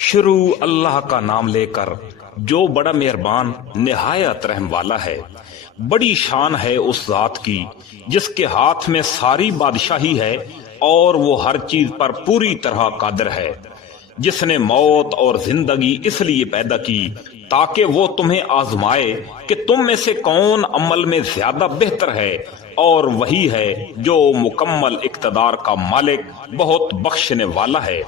شروع اللہ کا نام لے کر جو بڑا مہربان نہایت رحم والا ہے۔ بڑی شان ہے اس ذات کی جس کے ہاتھ میں ساری بادشاہی ہے اور وہ ہر چیز پر پوری طرح قادر ہے، جس نے موت اور زندگی اس لیے پیدا کی تاکہ وہ تمہیں آزمائے کہ تم میں سے کون عمل میں زیادہ بہتر ہے، اور وہی ہے جو مکمل اقتدار کا مالک بہت بخشنے والا ہے،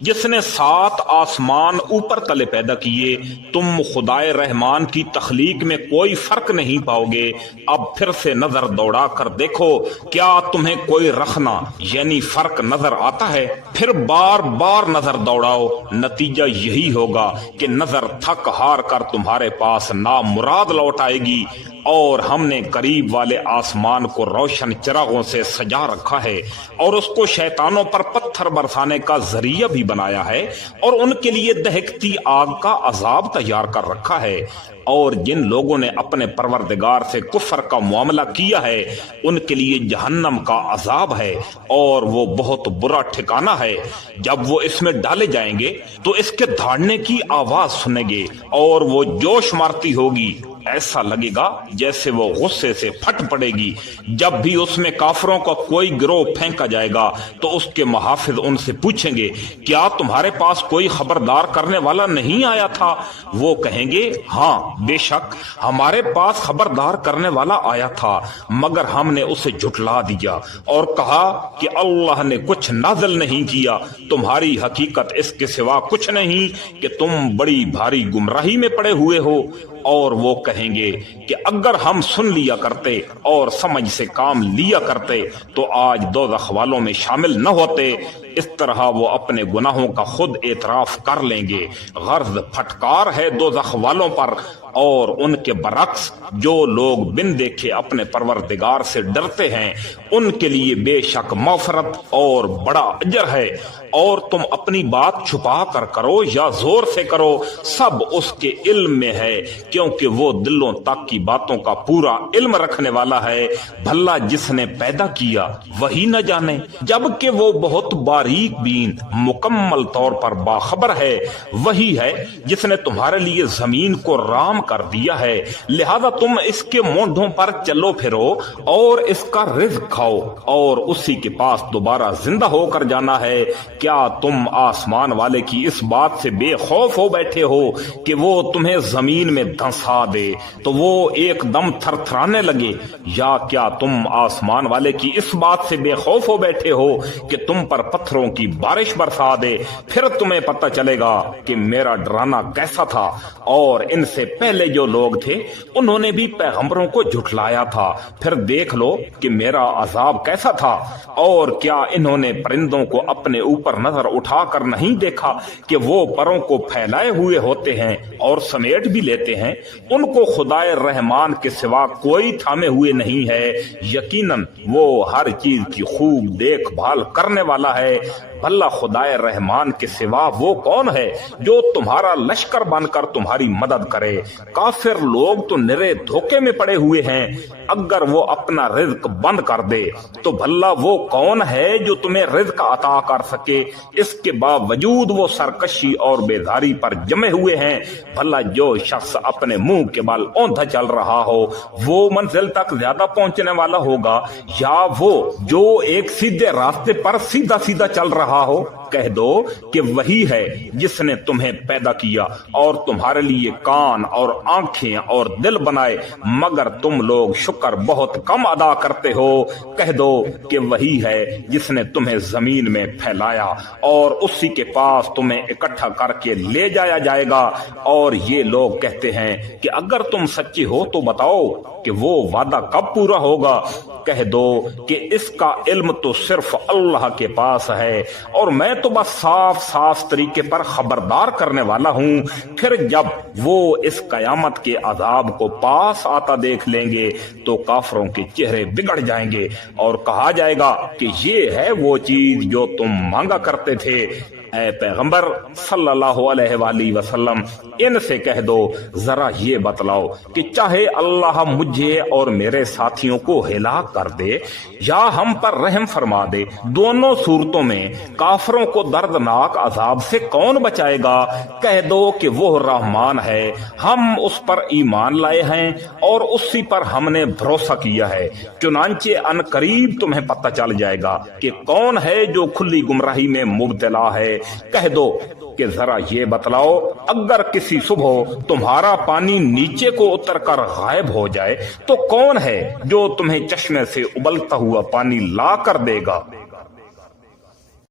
جس نے 7 آسمان اوپر تلے پیدا کیے۔ تم خدائے رحمان کی تخلیق میں کوئی فرق نہیں پاؤ گے۔ اب پھر سے نظر دوڑا کر دیکھو، کیا تمہیں کوئی رخنا یعنی فرق نظر آتا ہے؟ پھر بار بار نظر دوڑاؤ، نتیجہ یہی ہوگا کہ نظر تھک ہار کر تمہارے پاس نامراد لوٹ آئے گی۔ اور ہم نے قریب والے آسمان کو روشن چراغوں سے سجا رکھا ہے، اور اس کو شیطانوں پر پتھر برسانے کا ذریعہ بھی بنایا ہے، اور ان کے لیے دہکتی آگ کا عذاب تیار کر رکھا ہے۔ اور جن لوگوں نے اپنے پروردگار سے کفر کا معاملہ کیا ہے ان کے لیے جہنم کا عذاب ہے، اور وہ بہت برا ٹھکانہ ہے۔ جب وہ اس میں ڈالے جائیں گے تو اس کے دھاڑنے کی آواز سنیں گے، اور وہ جوش مارتی ہوگی، ایسا لگے گا جیسے وہ غصے سے پھٹ پڑے گی۔ جب بھی اس میں کافروں کا کوئی گروہ پھینکا جائے گا تو اس کے محافظ ان سے پوچھیں گے، کیا تمہارے پاس کوئی خبردار کرنے والا نہیں آیا تھا؟ وہ کہیں گے، ہاں بے شک ہمارے پاس خبردار کرنے والا آیا تھا، مگر ہم نے اسے جھٹلا دیا اور کہا کہ اللہ نے کچھ نازل نہیں کیا۔ تمہاری حقیقت اس کے سوا کچھ نہیں کہ تم بڑی بھاری گمراہی میں پڑے ہوئے ہو۔ اور وہ کہیں گے کہ اگر ہم سن لیا کرتے اور سمجھ سے کام لیا کرتے تو آج دوزخ والوں میں شامل نہ ہوتے۔ اس طرح وہ اپنے گناہوں کا خود اعتراف کر لیں گے۔ غرض پھٹکار ہے دوزخ والوں پر، اور ان کے برعکس جو لوگ بن دیکھے اپنے پروردگار سے ڈرتے ہیں ان کے لیے بے شک مغفرت اور بڑا اجر ہے۔ اور تم اپنی بات چھپا کر کرو یا زور سے کرو، سب اس کے علم میں ہے، کیونکہ وہ دلوں تک کی باتوں کا پورا علم رکھنے والا ہے۔ بھلا جس نے پیدا کیا وہی نہ جانے، جبکہ وہ بہت باریک بین مکمل طور پر باخبر ہے۔ وہی ہے جس نے تمہارے لیے زمین کو رام کر دیا ہے، لہذا تم اس کے مونڈوں پر چلو پھرو اور اس کا رزق کھاؤ، اور اسی کے پاس دوبارہ زندہ ہو کر جانا ہے۔ کیا تم آسمان والے کی اس بات سے بے خوف ہو بیٹھے ہو کہ وہ تمہیں زمین میں دھنسا دے تو وہ ایک دم تھر تھرانے لگے؟ یا کیا تم آسمان والے کی اس بات سے بے خوف ہو بیٹھے ہو کہ تم پر پتھروں کی بارش برسا دے؟ پھر تمہیں پتہ چلے گا کہ میرا ڈرانا کیسا تھا۔ اور ان سے پہلے جو لوگ تھے انہوں نے بھی پیغمبروں کو جھٹلایا تھا، پھر دیکھ لو کہ میرا عذاب کیسا تھا۔ اور کیا انہوں نے پرندوں کو اپنے اوپر نظر اٹھا کر نہیں دیکھا کہ وہ پروں کو پھیلائے ہوئے ہوتے ہیں اور سمیٹ بھی لیتے ہیں؟ ان کو خدائے رحمان کے سوا کوئی تھامے ہوئے نہیں ہے، یقیناً وہ ہر چیز کی خوب دیکھ بھال کرنے والا ہے۔ بھلا خدائے رحمان کے سوا وہ کون ہے جو تمہارا لشکر بن کر تمہاری مدد کرے؟ کافر لوگ تو نرے دھوکے میں پڑے ہوئے ہیں۔ اگر وہ اپنا رزق بند کر دے تو بھلا وہ کون ہے جو تمہیں رزق عطا کر سکے؟ اس کے باوجود وہ سرکشی اور بیداری پر جمے ہوئے ہیں۔ بھلا جو شخص اپنے منہ کے بال اوندھا چل رہا ہو وہ منزل تک زیادہ پہنچنے والا ہوگا، یا وہ جو ایک سیدھے راستے پر سیدھا سیدھا چل رہا ہو؟ کہہ دو کہ وہی ہے جس نے تمہیں پیدا کیا اور تمہارے لیے کان اور آنکھیں اور دل بنائے، مگر تم لوگ شکر بہت کم ادا کرتے ہو۔ کہہ دو کہ وہی ہے جس نے تمہیں زمین میں پھیلایا اور اسی کے پاس تمہیں اکٹھا کر کے لے جایا جائے گا۔ اور یہ لوگ کہتے ہیں کہ اگر تم سچے ہو تو بتاؤ کہ وہ وعدہ کب پورا ہوگا؟ کہہ دو کہ اس کا علم تو صرف اللہ کے پاس ہے، اور میں تو بس صاف صاف طریقے پر خبردار کرنے والا ہوں۔ پھر جب وہ اس قیامت کے عذاب کو پاس آتا دیکھ لیں گے تو کافروں کے چہرے بگڑ جائیں گے اور کہا جائے گا کہ یہ ہے وہ چیز جو تم مانگا کرتے تھے۔ اے پیغمبر صلی اللہ علیہ وآلہ وسلم ان سے کہہ دو ذرا یہ بتلاؤ کہ چاہے اللہ مجھے اور میرے ساتھیوں کو ہلاک کر دے یا ہم پر رحم فرما دے، دونوں صورتوں میں کافروں کو دردناک عذاب سے کون بچائے گا؟ کہہ دو کہ وہ رحمان ہے، ہم اس پر ایمان لائے ہیں اور اسی پر ہم نے بھروسہ کیا ہے، چنانچہ ان قریب تمہیں پتہ چل جائے گا کہ کون ہے جو کھلی گمراہی میں مبتلا ہے۔ کہہ دو کہ ذرا یہ بتلاؤ اگر کسی صبح تمہارا پانی نیچے کو اتر کر غائب ہو جائے تو کون ہے جو تمہیں چشمے سے ابلتا ہوا پانی لا کر دے گا؟